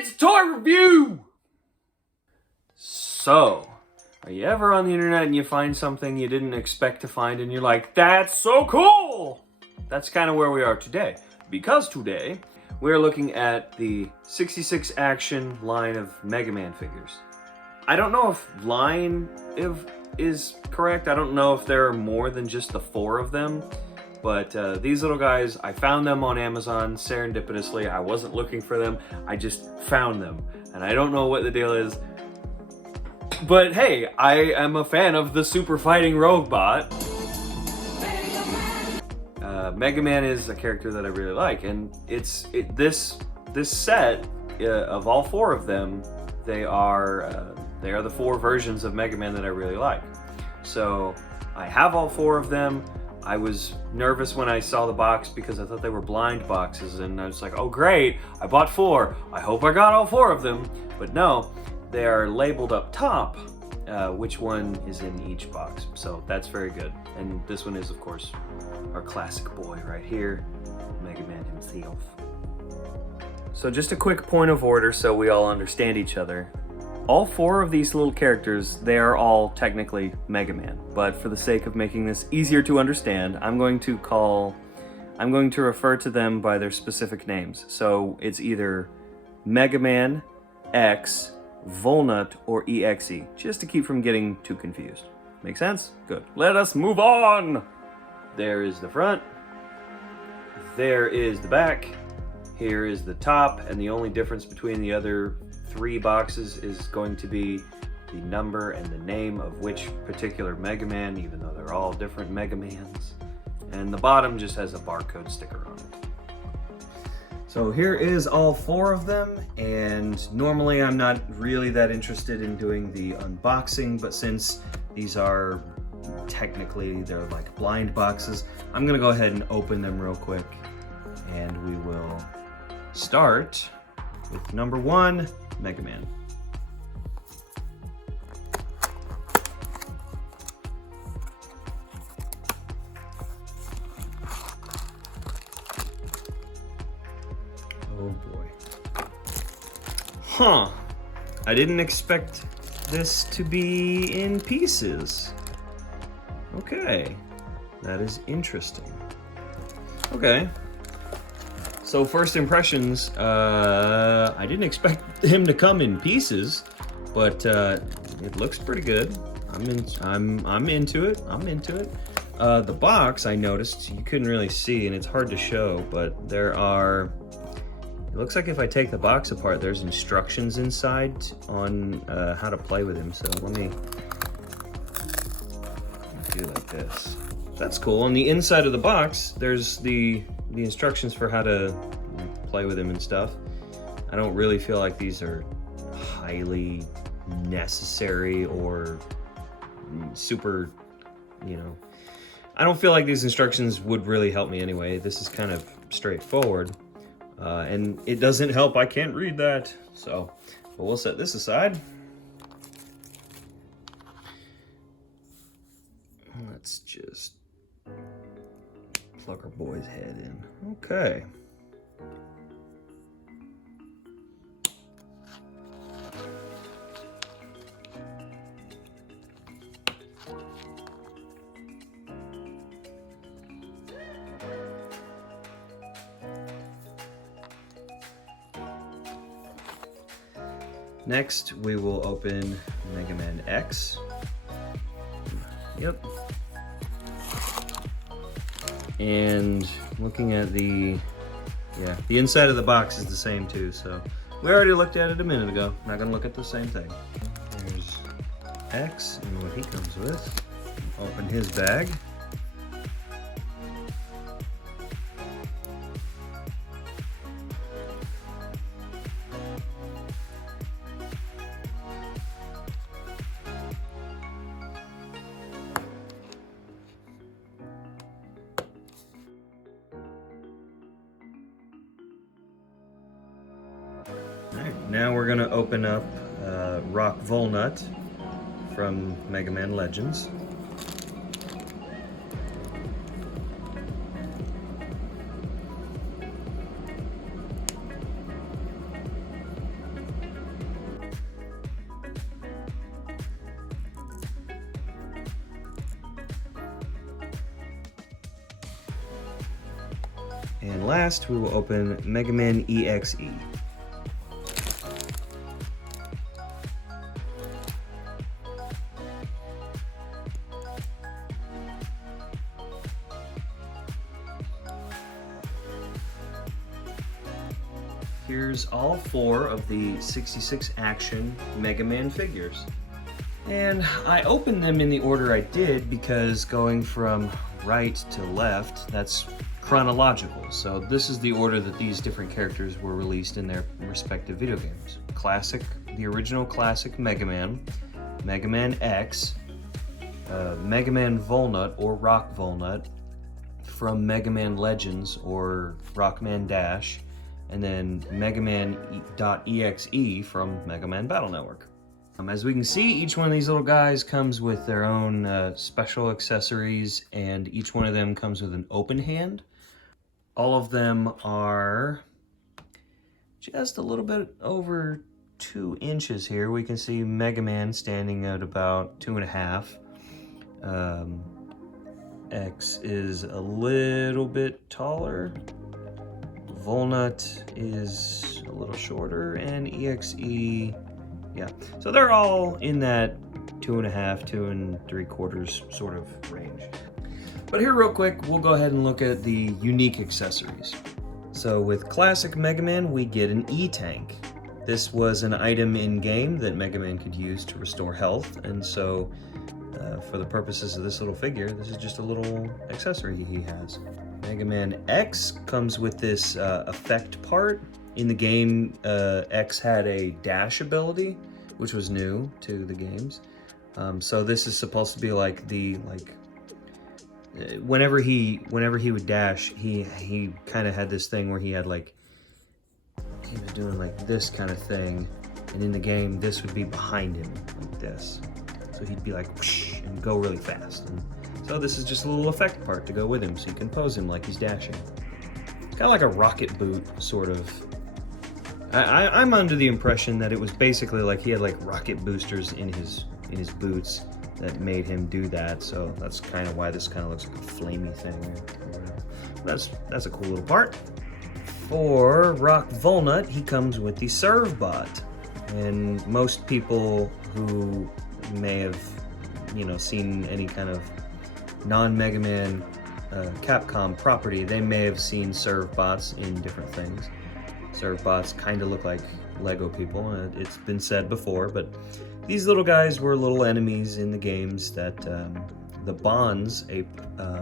It's toy review! So, are you ever on the internet and you find something you didn't expect to find and you're like, that's so cool? That's kind of where we are today. Because today, we're looking at the 66 action line of Megaman figures. I don't know if line is correct. I don't know if there are more than just the 4 of them. But these little guys, I found them on Amazon serendipitously. I wasn't looking for them. I just found them. And I don't know what the deal is. But hey, I am a fan of the super fighting robot. Megaman is a character that I really like. And this set of all 4 of them, they are the 4 versions of Megaman that I really like. So I have all 4 of them. I was nervous when I saw the box because I thought they were blind boxes, and I was like, oh great, I bought 4. I hope I got all 4 of them. But no, they are labeled up top, which one is in each box. So that's very good. And this one is, of course, our classic boy right here, Megaman himself. So just a quick point of order so we all understand each other. All 4 of these little characters, they are all technically Megaman, but for the sake of making this easier to understand, I'm going to refer to them by their specific names. So it's either Megaman, X, Volnut, or EXE, just to keep from getting too confused. Make sense? Good. Let us move on! There is the front. There is the back. Here is the top, and the only difference between the other 3 boxes is going to be the number and the name of which particular Megaman, even though they're all different Megamans. And the bottom just has a barcode sticker on it. So here is all 4 of them, and normally I'm not really that interested in doing the unboxing, but since these are technically, they're like blind boxes, I'm gonna go ahead and open them real quick, and we will start with number 1, Megaman. Oh boy. Huh. I didn't expect this to be in pieces. Okay. That is interesting. Okay. So first impressions, I didn't expect him to come in pieces, but it looks pretty good. I'm into it. I'm into it. The box, I noticed you couldn't really see, and it's hard to show, but there are. It looks like if I take the box apart, there's instructions inside on how to play with him. So let me do like this. That's cool. On the inside of the box, there's the instructions for how to play with him and stuff. I don't really feel like these are highly necessary or super, I don't feel like these instructions would really help me anyway. This is kind of straightforward. And it doesn't help, I can't read that. So, but we'll set this aside. Let's just plug our boy's head in. Okay. Next, we will open Megaman X. Yep. And looking at the inside of the box is the same too, so we already looked at it a minute ago. Not gonna look at the same thing. There's X and what he comes with. Open his bag. Alright, now we're gonna open up Rock Volnut from Megaman Legends. And last, we will open Megaman EXE. Here's all 4 of the 66 Action Mega Man figures. And I opened them in the order I did because going from right to left, that's chronological. So this is the order that these different characters were released in their respective video games. Classic, the original classic Mega Man, Mega Man X, Mega Man Volnut or Rock Volnut from Mega Man Legends or Rockman Dash, and then Megaman.exe from Mega Man Battle Network. As we can see, each one of these little guys comes with their own special accessories, and each one of them comes with an open hand. All of them are just a little bit over 2 inches here. We can see Mega Man standing at about 2.5. X is a little bit taller. Volnut is a little shorter, and EXE, yeah. So they're all in that 2.5, 2 3/4 sort of range. But here real quick, we'll go ahead and look at the unique accessories. So with classic Mega Man, we get an E-Tank. This was an item in-game that Mega Man could use to restore health, and so for the purposes of this little figure, this is just a little accessory he has. Mega Man X comes with this effect part. In the game, X had a dash ability, which was new to the games. So this is supposed to be like whenever he would dash, he kind of had this thing where he had he was doing like this kind of thing, and in the game this would be behind him like this. So he'd be like whoosh, and go really fast. And so this is just a little effect part to go with him, so you can pose him like he's dashing. Kind of like a rocket boot, sort of. I'm under the impression that it was basically like he had like rocket boosters in his boots that made him do that. So that's kind of why this kind of looks like a flamey thing. That's a cool little part. For Rock Volnut, he comes with the Serve Bot, and most people who may have, seen any kind of non-Mega Man Capcom property, they may have seen Serve Bots in different things. Serve Bots kind of look like Lego people. It's been said before, but these little guys were little enemies in the games that the Bonds, a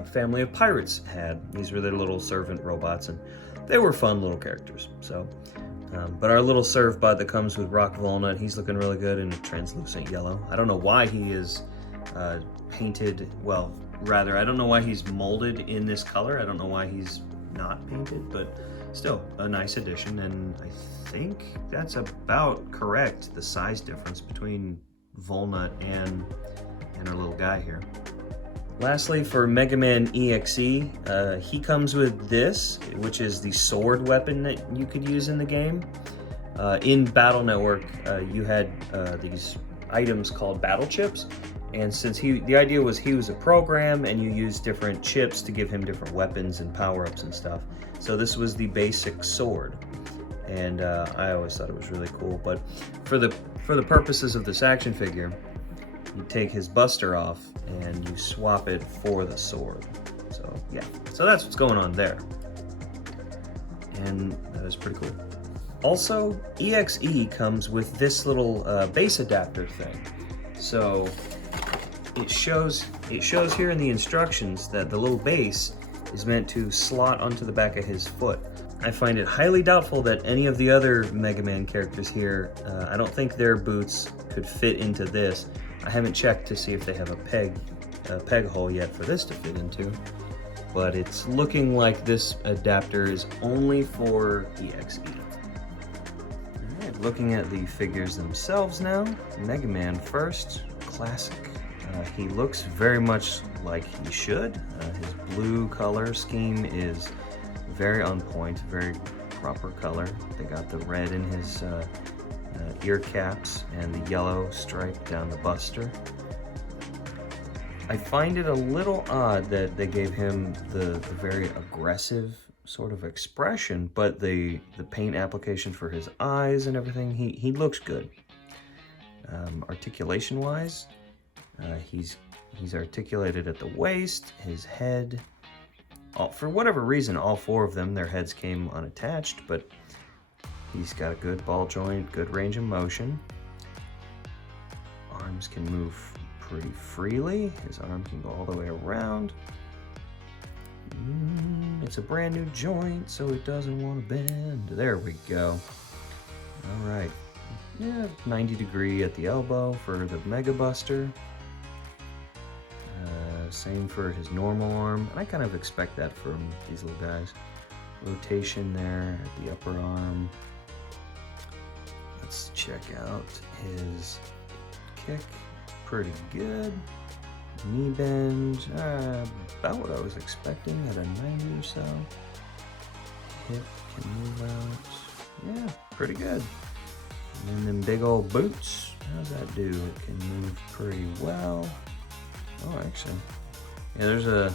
family of pirates, had. These were their little servant robots, and they were fun little characters. So, but our little Serve Bot that comes with Rock Volnut, he's looking really good in a translucent yellow. I don't know why he is painted, well, rather, I don't know why he's molded in this color. I don't know why he's not painted, but still a nice addition, and I think that's about correct, the size difference between Volnut and our little guy here. Lastly, for Mega Man EXE, he comes with this, which is the sword weapon that you could use in the game. In Battle Network, you had these items called battle chips, and since the idea was he was a program and you used different chips to give him different weapons and power-ups and stuff. So this was the basic sword, and I always thought it was really cool. But for the purposes of this action figure, you take his buster off and you swap it for the sword. So yeah, so that's what's going on there, and that is pretty cool. Also, EXE comes with this little base adapter thing. So it shows here in the instructions that the little base is meant to slot onto the back of his foot. I find it highly doubtful that any of the other Mega Man characters here, I don't think their boots could fit into this. I haven't checked to see if they have a peg hole yet for this to fit into, but it's looking like this adapter is only for EXE. Alright, looking at the figures themselves now. Mega Man first, classic. He looks very much like he should. His blue color scheme is very on point, very proper color. They got the red in his ear caps and the yellow stripe down the buster. I find it a little odd that they gave him the very aggressive sort of expression, but the paint application for his eyes and everything, he looks good. Articulation wise, he's articulated at the waist, his head. For whatever reason, all 4 of them, their heads came unattached, but he's got a good ball joint, good range of motion. Arms can move pretty freely. His arm can go all the way around. It's a brand new joint, so it doesn't want to bend. There we go. All right. Yeah, 90 degree at the elbow for the Mega Buster. Same for his normal arm. I kind of expect that from these little guys. Rotation there at the upper arm. Let's check out his kick. Pretty good. Knee bend, about what I was expecting at a 90 or so. Hip can move out. Yeah, pretty good. And then them big old boots, how's that do? It can move pretty well. Oh, actually, yeah, there's a,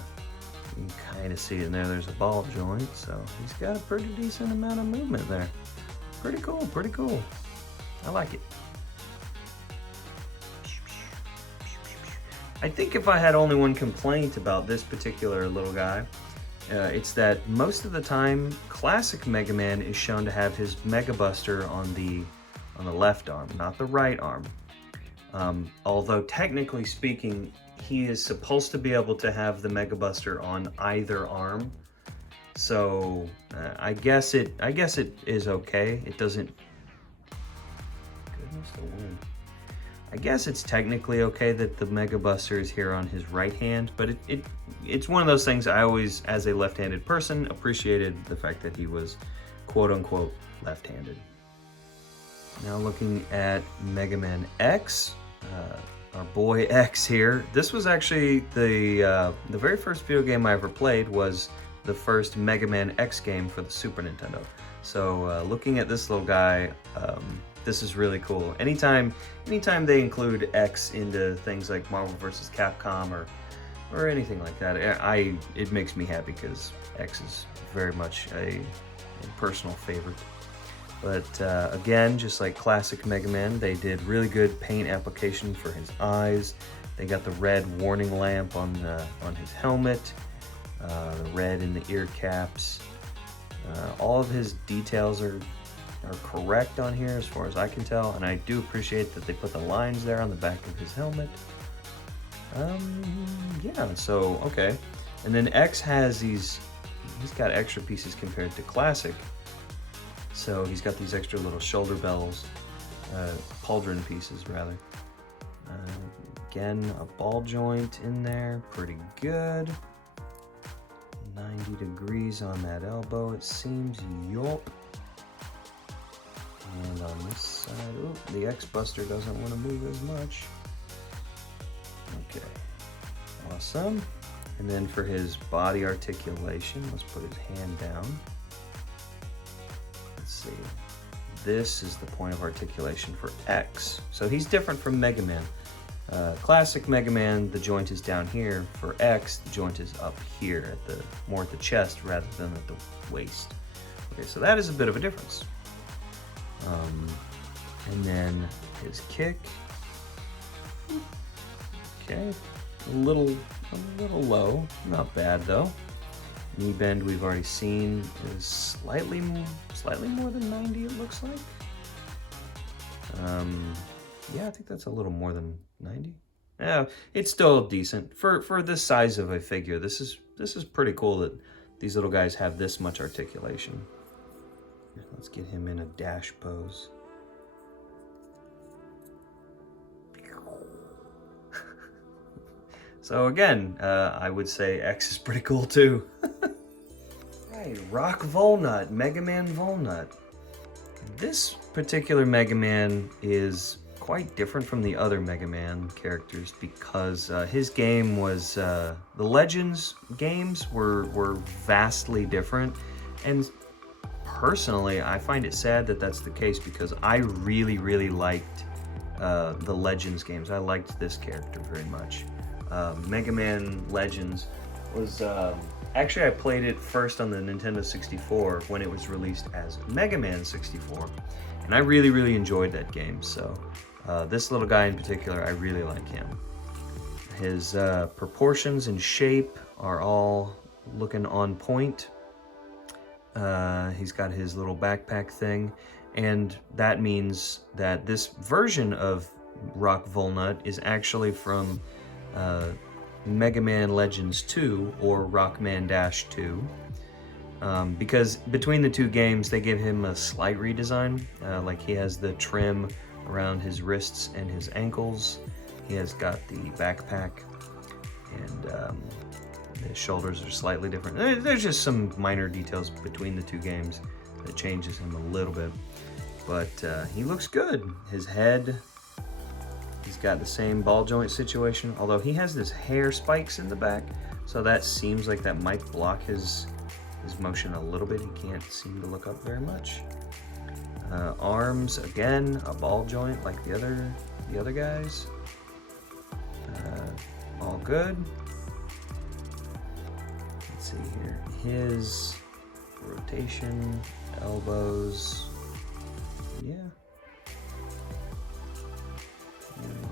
you can kind of see it in there, there's a ball joint, so he's got a pretty decent amount of movement there. Pretty cool, pretty cool. I like it. I think if I had only one complaint about this particular little guy, it's that most of the time, classic Mega Man is shown to have his Mega Buster on the left arm, not the right arm. Although technically speaking, he is supposed to be able to have the Mega Buster on either arm. So I guess it is okay. It doesn't. Goodness, the wind. I guess it's technically okay that the Mega Buster is here on his right hand, but it's one of those things I always, as a left-handed person, appreciated the fact that he was quote-unquote left-handed. Now looking at Mega Man X, our boy X here. This was actually the very first video game I ever played was the first Mega Man X game for the Super Nintendo. So looking at this little guy, this is really cool. Anytime they include X into things like Marvel vs. Capcom or anything like that, it makes me happy because X is very much a personal favorite. But again, just like classic Mega Man, they did really good paint application for his eyes. They got the red warning lamp on his helmet, the red in the ear caps. All of his details are correct on here as far as I can tell, and I do appreciate that they put the lines there on the back of his helmet. Yeah, so okay. And then X has he's got extra pieces compared to classic. So he's got these extra little shoulder bells, pauldron pieces rather. Again, a ball joint in there, pretty good. 90 degrees on that elbow, it seems, yup. And on this side, ooh, the X-Buster doesn't want to move as much. Okay, awesome. And then for his body articulation, let's put his hand down. Let's see. This is the point of articulation for X. So he's different from Mega Man. Classic Mega Man, the joint is down here. For X, the joint is up here, more at the chest rather than at the waist. Okay, so that is a bit of a difference. And then his kick. Okay, a little low, not bad though. Knee bend we've already seen is slightly more than 90. It looks like. Yeah, I think that's a little more than 90. Yeah, it's still decent for this size of a figure. This is pretty cool that these little guys have this much articulation. Let's get him in a dash pose. So again, I would say X is pretty cool too. Right, Rock Volnut, Mega Man Volnut. This particular Mega Man is quite different from the other Mega Man characters because his game was, the Legends games were vastly different, and personally I find it sad that that's the case because I really liked the Legends games. I liked this character very much. Mega Man Legends was Actually, I played it first on the Nintendo 64 when it was released as Mega Man 64, and I really, really enjoyed that game. So this little guy in particular, I really like him. His proportions and shape are all looking on point. He's got his little backpack thing, and that means that this version of Rock Volnut is actually from Mega Man Legends 2 or Rockman Dash 2, because between the two games they give him a slight redesign. Like he has the trim around his wrists and his ankles. He has got the backpack, and his shoulders are slightly different. There's just some minor details between the two games that changes him a little bit, but he looks good. His head, he's got the same ball joint situation, although he has this hair spikes in the back, so that seems like that might block his motion a little bit. He can't seem to look up very much. Arms, again, a ball joint like the other guys. All good. Let's see here. His rotation, elbows, yeah.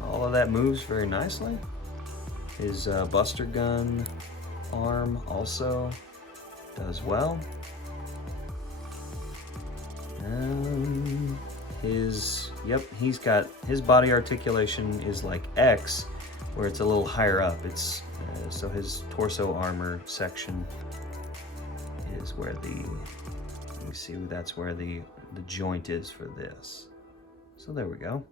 All of that moves very nicely. His Buster Gun arm also does well. He's got his body articulation is like X, where it's a little higher up. It's so his torso armor section is where that's where the joint is for this. So there we go.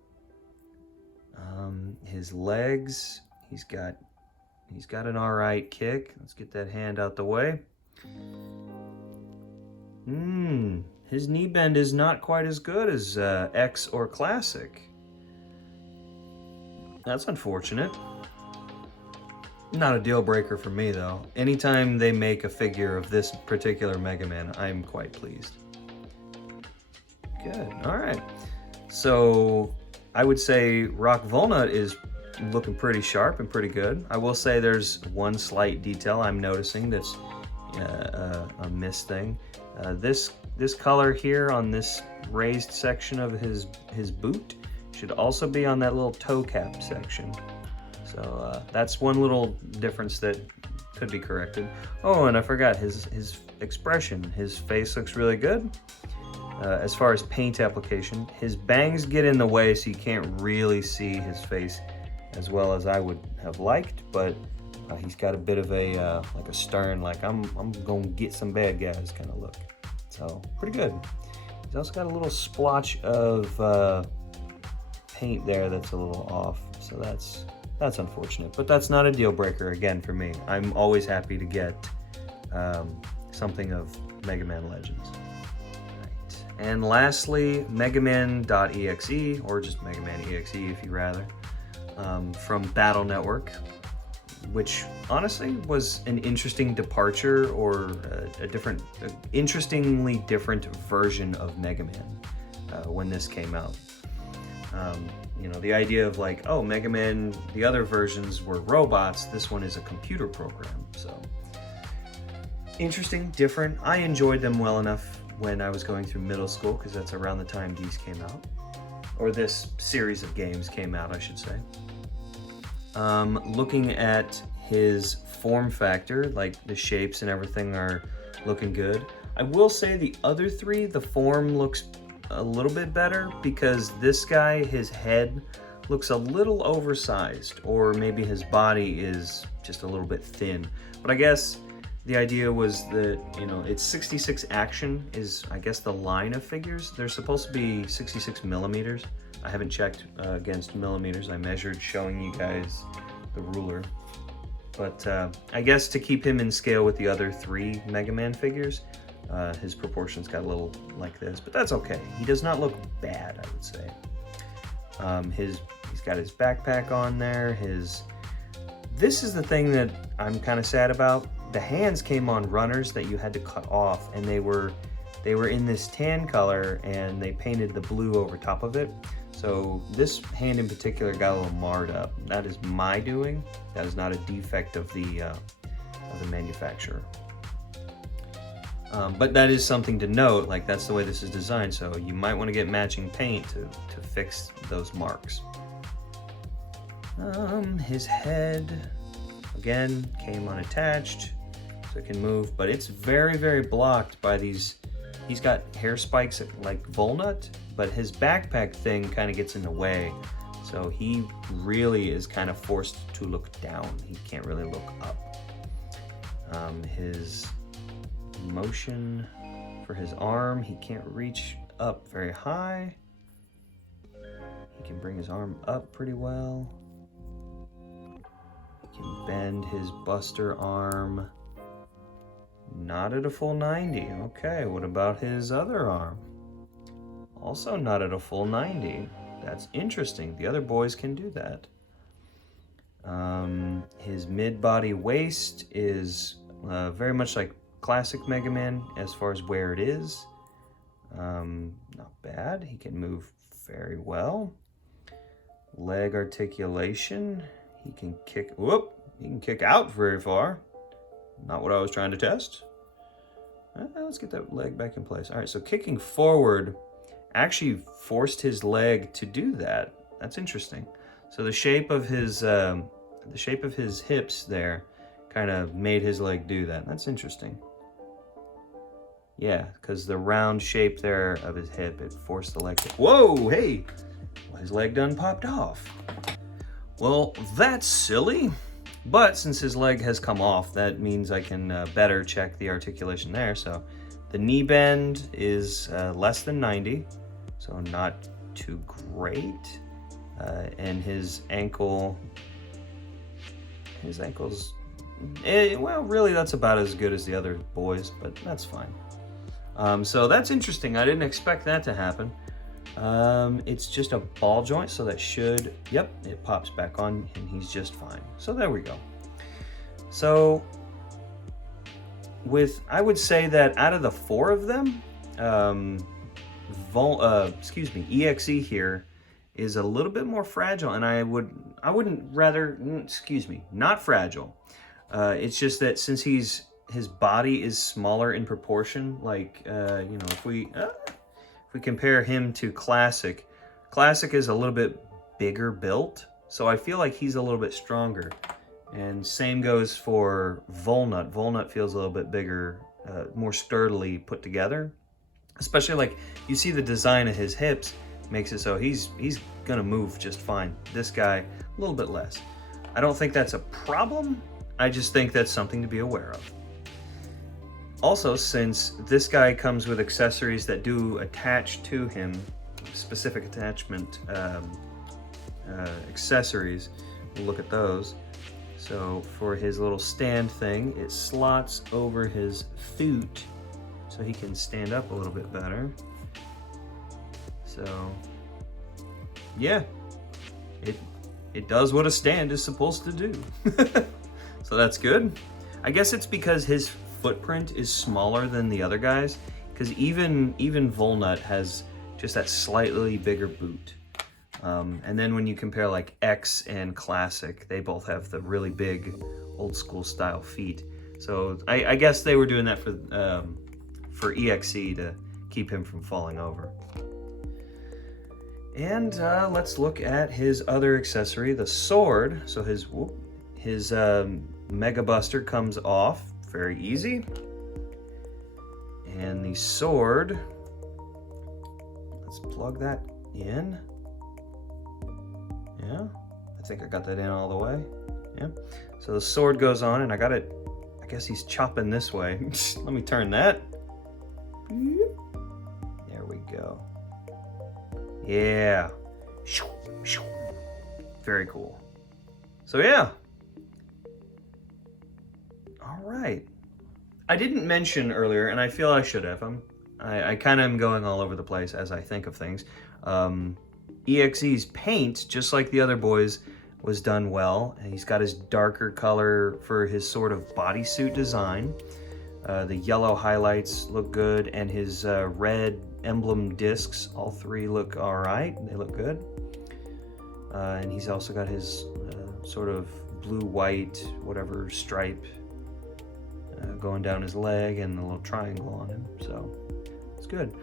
His legs, he's got an alright kick. Let's get that hand out the way. His knee bend is not quite as good as X or Classic. That's unfortunate. Not a deal breaker for me though. Anytime they make a figure of this particular Mega Man, I'm quite pleased. Good, alright. So I would say Rock Volnut is looking pretty sharp and pretty good. I will say there's one slight detail I'm noticing that's a miss thing. This color here on this raised section of his boot should also be on that little toe cap section. So that's one little difference that could be corrected. Oh, and I forgot his expression. His face looks really good. As far as paint application, his bangs get in the way, so you can't really see his face as well as I would have liked. But he's got a bit of a like a stern, like I'm gonna get some bad guys kind of look. So pretty good. He's also got a little splotch of paint there that's a little off. So that's unfortunate, but that's not a deal breaker again for me. I'm always happy to get something of Mega Man Legends. Right. And lastly, Megaman.exe, or just Mega Man EXE if you rather, from Battle Network, which honestly was an interesting departure, or interestingly different version of Mega Man when this came out. You know, the idea of like, oh, Mega Man, the other versions were robots, this one is a computer program. So interesting, different. I enjoyed them well enough when I was going through middle school, because that's around the time these came out, or this series of games came out, I should say. Looking at his form factor, like the shapes and everything are looking good. I will say the other three, the form looks a little bit better, because this guy, his head looks a little oversized, or maybe his body is just a little bit thin. But I guess the idea was that, you know, it's 66 action is, I guess, the line of figures. They're supposed to be 66 millimeters. I haven't checked against millimeters. I measured showing you guys the ruler. But I guess to keep him in scale with the other three Mega Man figures, his proportions got a little like this, but that's okay. He does not look bad, I would say. He's got his backpack on there. This is the thing that I'm kind of sad about. The hands came on runners that you had to cut off, and they were in this tan color, and they painted the blue over top of it. So this hand in particular got a little marred up. That is my doing. That is not a defect of the manufacturer. But that is something to note, like that's the way this is designed, so you might want to get matching paint to fix those marks. His head, again, came unattached, so it can move, but it's very, very blocked by these. He's got hair spikes like Volnut, but his backpack thing kind of gets in the way, so he really is kind of forced to look down. He can't really look up. His motion for his arm, he can't reach up very high. He can bring his arm up pretty well. He can bend his buster arm. Not at a full 90. Okay, what about his other arm? Also not at a full 90. That's interesting. The other boys can do that. His mid-body waist is very much like classic Mega Man as far as where it is. Not bad. He can move very well. Leg articulation. He can kick. Whoop! He can kick out very far. Not what I was trying to test. Let's get that leg back in place. All right, so kicking forward actually forced his leg to do that. That's interesting. So the shape of his hips there kind of made his leg do that. That's interesting. Yeah, because the round shape there of his hip, it forced the leg to... Whoa, hey! Well, his leg done popped off. Well, that's silly. But since his leg has come off, that means I can better check the articulation there. So the knee bend is less than 90, so not too great. And his ankle's... well, really, that's about as good as the other boys, but that's fine. So that's interesting. I didn't expect that to happen. It's just a ball joint, so that should, yep, it pops back on and he's just fine. So there we go. So I would say that out of the 4 of them, EXE here is a little bit more fragile, and I wouldn't rather, not fragile. It's just that since his body is smaller in proportion, like, if we compare him to Classic is a little bit bigger built, so I feel like he's a little bit stronger. And same goes for Volnut. Volnut feels a little bit bigger, more sturdily put together. Especially like, you see the design of his hips makes it so he's gonna move just fine. This guy, a little bit less. I don't think that's a problem. I just think that's something to be aware of. Also, since this guy comes with accessories that do attach to him, specific attachment accessories, we'll look at those. So for his little stand thing, it slots over his foot so he can stand up a little bit better. So yeah, it does what a stand is supposed to do. So that's good. I guess it's because his footprint is smaller than the other guys, because even Volnut has just that slightly bigger boot. And then when you compare like X and Classic, they both have the really big old school style feet. So I guess they were doing that for EXE to keep him from falling over. And let's look at his other accessory, the sword. So his Mega Buster comes off very easy. And the sword, let's plug that in. Yeah, I think I got that in all the way. Yeah, so the sword goes on, and I got it, I guess he's chopping this way. Let me turn that. There we go. Yeah. Very cool. So yeah. All right. I didn't mention earlier, and I feel I should have. I kind of am going all over the place as I think of things. EXE's paint, just like the other boys, was done well. And he's got his darker color for his sort of bodysuit design. The yellow highlights look good, and his red emblem discs, all 3 look all right. They look good. And he's also got his sort of blue-white, whatever stripe going down his leg and the little triangle on him. So it's good.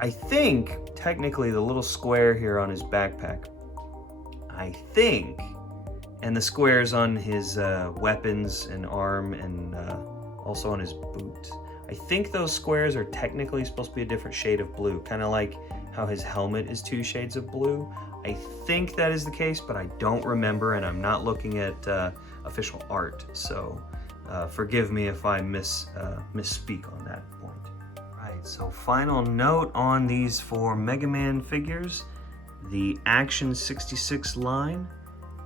I think technically the little square here on his backpack, and the squares on his weapons and arm and also on his boot. I think those squares are technically supposed to be a different shade of blue, kind of like how his helmet is 2 shades of blue. I think that is the case, but I don't remember, and I'm not looking at official art, so forgive me if I misspeak on that point. Right, so final note on these 4 Mega Man figures. The Action 66 line.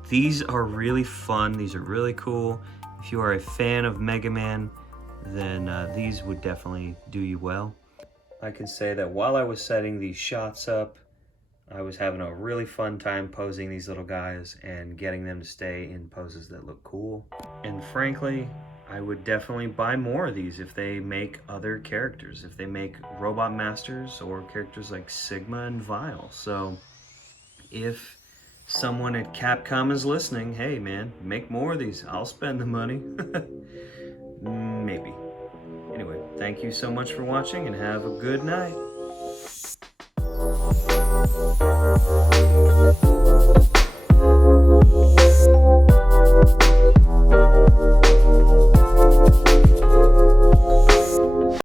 These are really fun. These are really cool. If you are a fan of Mega Man, then these would definitely do you well. I can say that while I was setting these shots up, I was having a really fun time posing these little guys and getting them to stay in poses that look cool. And frankly, I would definitely buy more of these if they make other characters, if they make Robot Masters or characters like Sigma and Vile. So if someone at Capcom is listening, hey man, make more of these. I'll spend the money. Maybe. Anyway, thank you so much for watching and have a good night.